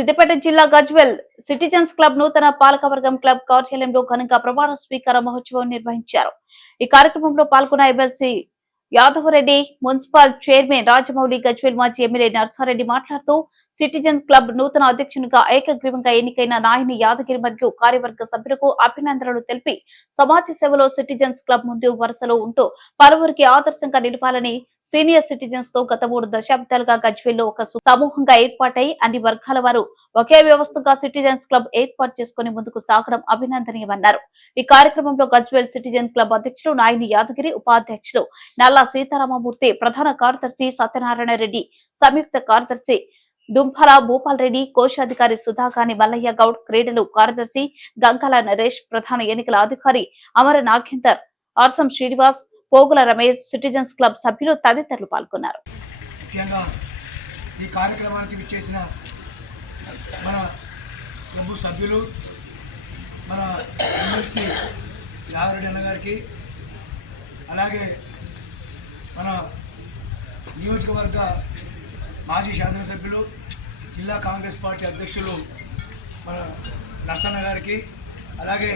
సిద్దిపేట జిల్లా Gajwel citizens club నూతన పాలకవర్గం క్లబ్ కార్యాలయంలో ఘనంగా ప్రమాణ స్వీకార మహోత్సవం నిర్వహించారు. ఈ కార్యక్రమంలో పాల్గొన్న MLC Yadava Reddy, municipal chairman Rajamouli, Gajwel మాజీ ఎమ్మెల్యే నర్సారెడ్డి మాట్లాడుతూ సిటిజన్స్ క్లబ్ నూతన అధ్యక్షునిగా ఏకగ్రీవంగా ఎన్నికైన నాయని యాదగిరి మరియు కార్యవర్గ సభ్యులకు అభినందనలు తెలిపి సమాజ సేవలో సిటిజన్స్ క్లబ్ ముందు వరుసలో ఉంటూ పలువురికి ఆదర్శంగా నిలపాలని సీనియర్ సిటిజన్స్ తో గత 3 దశాబ్దాలుగా గజ్వెల్లో ఒక సమూహంగా ఏర్పాటై అన్ని వర్గాల వారు ఒకే వ్యవస్థగా సిటిజన్స్ క్లబ్ ఏర్పాటు చేసుకుని ముందుకు సాగడం అభినందనీయమన్నారు. ఈ కార్యక్రమంలో గజ్వెల్ సిటిజన్ క్లబ్ అధ్యక్షులు నాయని యాదగిరి, ఉపాధ్యక్షులు నల్లా సీతారామమూర్తి, ప్రధాన కార్యదర్శి సత్యనారాయణ రెడ్డి, సంయుక్త కార్యదర్శి దుంపల భూపాల్ రెడ్డి, కోశాధికారి సుధాకాని మల్లయ్య గౌడ్, క్రీడలు కార్యదర్శి గంగాల నరేష్, ప్రధాన ఎన్నికల అధికారి అమర నాగేందర్, ఆర్సం శ్రీనివాస్, పోగుల రమేష్, సిటిజన్స్ క్లబ్ సభ్యులు తదితరులు పాల్గొన్నారు. ముఖ్యంగా ఈ కార్యక్రమానికి విచ్చేసిన మన క్లబ్ సభ్యులు, మన ఎమ్మెల్సీ యాదరెడ్డి అన్న గారికి, అలాగే మన నియోజకవర్గ మాజీ శాసనసభ్యులు, జిల్లా కాంగ్రెస్ పార్టీ అధ్యక్షులు మన నర్సన్న గారికి, అలాగే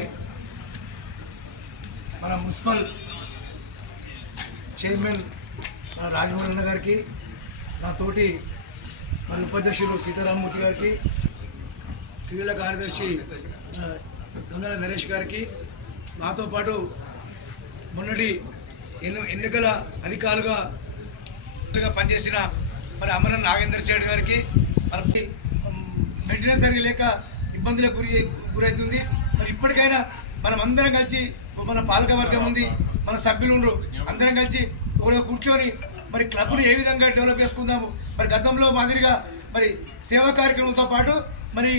మన మున్సిపల్ చైర్మన్ మన రాజమౌళి అన్న గారికి, నా తోటి మన ఉపాధ్యక్షులు సీతారామమూర్తి గారికి, క్రీడల కార్యదర్శి గంగాల నరేష్ గారికి, నాతో పాటు మొన్నటి ఎన్నికల అధికారులుగా పనిచేసిన మరి అమర నాగేందర్ సేడ్ గారికి, మరి మెయింటెనెన్స్ సరిగ్గా లేక ఇబ్బందులకు గురవుతుంది. మరి ఇప్పటికైనా మనం అందరం కలిసి, మన పాలకవర్గం ఉంది, మన సభ్యులు ఉండరు, అందరం కలిసి ఒక కూర్చొని మరి క్లబ్ను ఏ విధంగా డెవలప్ చేసుకుందాము. మరి గతంలో మాదిరిగా మరి సేవా కార్యక్రమాలతో పాటు మరి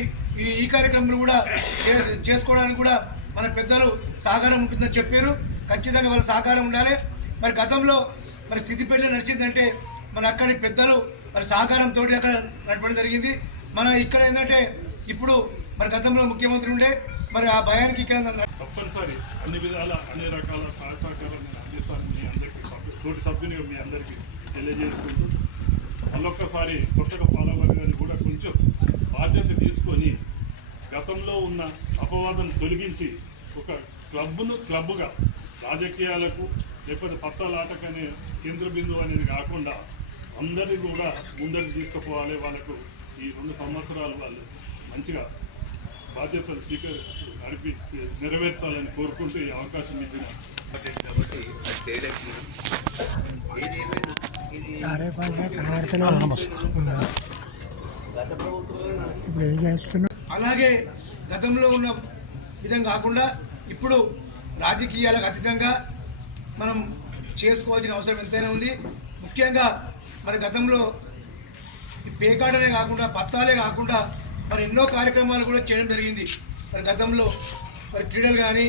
ఈ కార్యక్రమాలు కూడా చేసుకోవడానికి కూడా మన పెద్దలు సహకారం ఉంటుందని చెప్పారు. ఖచ్చితంగా వాళ్ళ సహకారం ఉండాలి. మరి గతంలో మరి సిద్దిపేటలో నడిచిందంటే మన అక్కడి పెద్దలు మరి సహకారంతో అక్కడ నడపడం జరిగింది. మన ఇక్కడ ఏంటంటే ఇప్పుడు మరి గతంలో ముఖ్యమంత్రి ఉండే, మరి ఆ భయానికి ఇక్కడ తప్పనిసరి అన్ని విధాల అన్ని రకాల సహకారాన్ని అందిస్తానని మీ అందరికీ తోటి సభ్యునిగా మీ అందరికీ తెలియజేసుకుంటూ, మళ్ళొక్కసారి కొత్తగా పాలవర్గాన్ని కూడా కొంచెం బాధ్యత తీసుకొని గతంలో ఉన్న అపవాదం తొలగించి ఒక క్లబ్గా రాజకీయాలకు లేకపోతే పత్తాలాటకనే కేంద్ర బిందువు అనేది కాకుండా అందరినీ కూడా ముందరికి తీసుకుపోవాలి. వాళ్ళకు ఈ 2 సంవత్సరాలు వాళ్ళు మంచిగా బాధ్యతలు నెరవేర్చాలని కోరుకుంటూ ఈ అవకాశం ఇచ్చిన అలాగే గతంలో ఉన్న విధంగా కాకుండా ఇప్పుడు రాజకీయాలకు అతీతంగా మనం చేసుకోవాల్సిన అవసరం ఎంతైనా ఉంది. ముఖ్యంగా మరి గతంలో పేకాటలే కాకుండా పత్తాలే కాకుండా మరి ఎన్నో కార్యక్రమాలు కూడా చేయడం జరిగింది. మరి గతంలో మరి క్రీడలు కానీ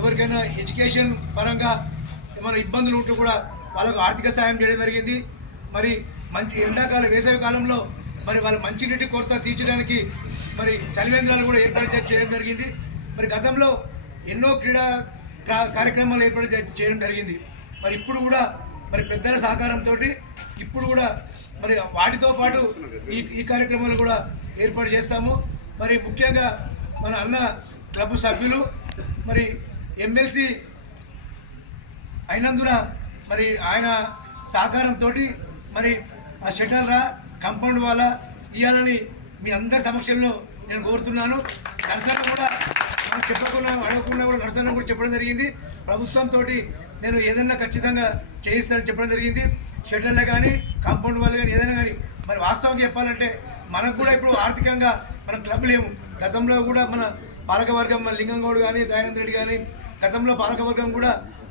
ఎవరికైనా ఎడ్యుకేషన్ పరంగా ఏమైనా ఇబ్బందులు ఉంటూ కూడా వాళ్ళకు ఆర్థిక సాయం చేయడం జరిగింది. మరి మంచి ఎండాకాల వేసవి కాలంలో మరి వాళ్ళ మంచినీటి కొరత తీర్చడానికి మరి చలివేంద్రాలు కూడా ఏర్పాటు చేయడం జరిగింది. మరి గతంలో ఎన్నో క్రీడా కార్యక్రమాలు ఏర్పాటు చేయడం జరిగింది. మరి ఇప్పుడు కూడా మరి పెద్దల సహకారంతో ఇప్పుడు కూడా మరి వాటితో పాటు ఈ కార్యక్రమాలు కూడా ఏర్పాటు చేస్తాము. మరి ముఖ్యంగా మన అన్న క్లబ్ సభ్యులు మరి ఎమ్మెల్సీ అయినందున మరి ఆయన సహకారంతో మరి ఆ షటల్ కాంపౌండ్ వాళ్ళ ఇవ్వాలని మీ అందరి సమక్షంలో నేను కోరుతున్నాను. నర్సన్న కూడా చెప్పకుండా అడగకుండా కూడా నర్సన్న కూడా చెప్పడం జరిగింది. ప్రభుత్వంతో నేను ఏదైనా ఖచ్చితంగా చేయిస్తానని చెప్పడం జరిగింది. షటర్లే కానీ కాంపౌండ్ వాళ్ళు కానీ ఏదైనా కానీ మరి వాస్తవంగా చెప్పాలంటే మనకు కూడా ఇప్పుడు ఆర్థికంగా మన క్లబ్ లేము. గతంలో కూడా మన పాలకవర్గం లింగంగౌడ్ కానీ దయానంద్ రెడ్డి కానీ గతంలో పాలకవర్గం కూడా